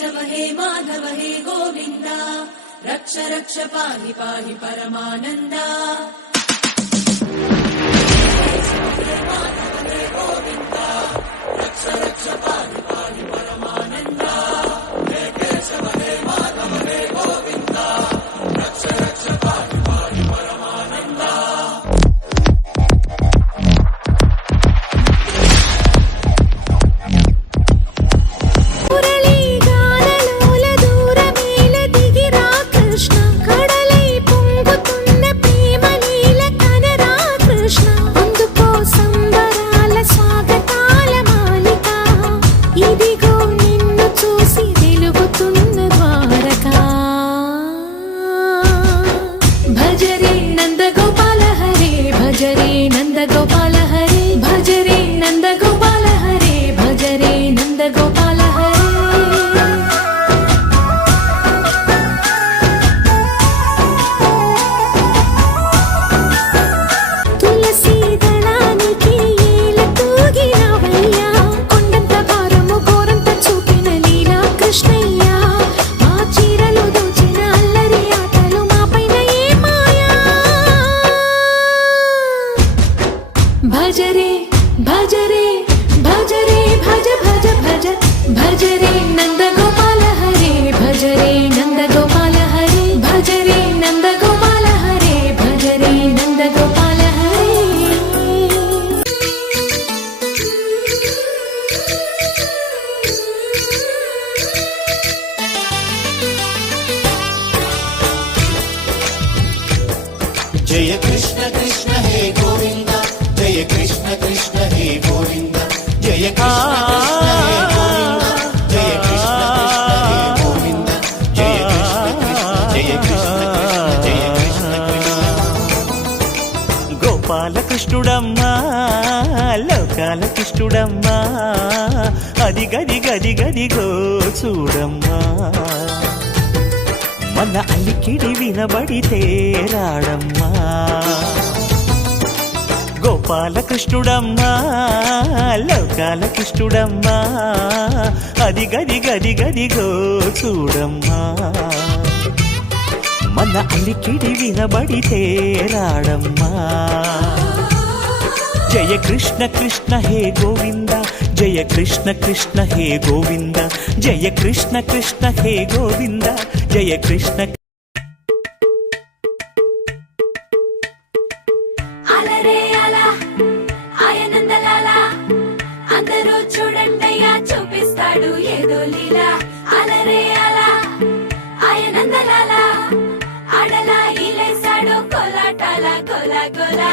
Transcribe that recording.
केशव हे माधव हे गोविन्द रक्ष रक्ष पाहि पाहि परमानन्दा हे माधव हे गोविन्द रक्ष रक्ष पाहि पाहि परमानन्दा हे केशव हे माधव हे गोविन्द रक्ष रक्ष पाहि पाहि परमानन्दा जय कृष्ण कृष्ण हे गोविंद जय कृष्ण कृष्ण हे गोविंद जय कृष्ण कृष्ण हे गोविंद जय कृष्ण कृष्ण हे गोविंद जय कृष्ण कृष्ण जय कृष्ण कृष्ण गोपाल कृष्णुडम्मा लोकाल कृष्णुडम्मा अदि गदि गदि गदि गो చూడమ్మా మన అలికిడి వినబడితే రాడమ్మా గోపాల కృష్ణుడమ్మా లోకాల కృష్ణుడమ్మా అది గది గది గదిగో చూడమ్మా మన అలికిడి వినబడితే రాడమ్మా జయ కృష్ణ కృష్ణ హే గోవింద జయ కృష్ణ కృష్ణ హే గోవింద జయ కృష్ణ కృష్ణ హే గోవింద జయ కృష్ణ అలరే అలా ఆయనందలాలా అందరూ చూడండయ్యా చూపిస్తాడు ఏదో లీలా అలరే అలా ఆయనందలాలా ఆడలా ఈలేసాడు కోలాటాల గోలా గోలా